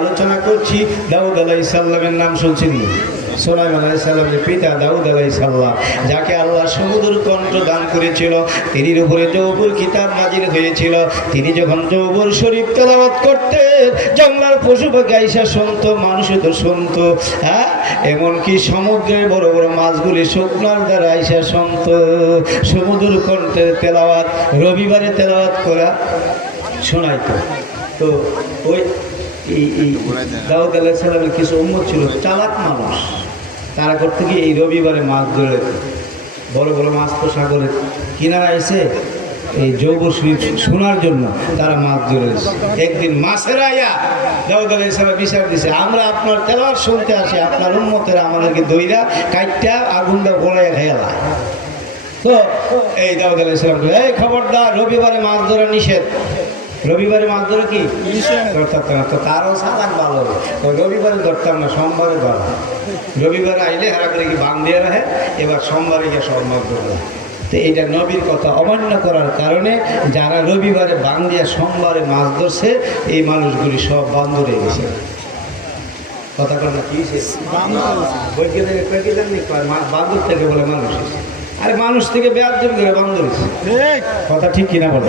আলোচনা করছি দাউদ আলাইহিস সালামের নাম শুনছেন? সুলাইমান আলাইহিস সালামের পিতা দাউদ আলাইহিস সালাম, যাকে আল্লাহ সমুদ্র কণ্ঠ দান করেছিল, তিনির উপরে জবুর কিতাব নাজিল হয়েছিল। তিনি যখন জবুর শরীফ তেলাওয়াত করতেন, জঙ্গলার পশু পাখি আইসা শুনতো, মানুষও তো শুনতো। হ্যাঁ, এমনকি সমুদ্রের বড় বড় মাছগুলি শুকনার দ্বারা আইসা শুনতো। সমুদ্র কণ্ঠের তেলাওয়াত রবিবারে তেলাওয়াত করা শোনাইতো। তো ওই দাউদ আলাইহিস সালামের কিছু উম্মত ছিল চালাক মানুষ, তারা করতে গিয়ে এই রবিবারে মাছ ধরে, বড় বড় মাছ তো সাগরে কিনারা এসে এই জবুর শরীফ শোনার জন্য তারা মাছ ধরেছে। একদিন মাছের আয়া দাউদ আলাইহিস সালাম বিচার দিছে, আমরা আপনার তেলাওয়াত শুনতে আসি, আপনার উম্মতেরা আমাদেরকে দইরা কাইটটা আগুনটা পোড়াইয়া খেয়ালা। তো এই দাউদ আলাইহিস সালাম বলে, এই খবরদার, রবিবারে মাছ ধরা নিষেধ। রবিবারে মাছ ধরে কি ধরতাম না, তো তারও সালাক ভালো, রবিবারে ধরতাম না, সোমবারে ধরা। রবিবারে আইলে হারা করে কি বান দিয়ে রাখে, এবার সোমবারে গিয়ে সব মাছ ধরবে। তো এইটা নবীর কথা অমান্য করার কারণে যারা রবিবারে বান দিয়ে সোমবারে মাছ ধরছে, এই মানুষগুলি সব বান্দর হয়ে গেছে। কথা কথা কি বান্দর থেকে বলে মানুষ, আরে মানুষ থেকে বেয়াদবি করে বান্দর হয়েছে। কথা ঠিক কিনা বলে?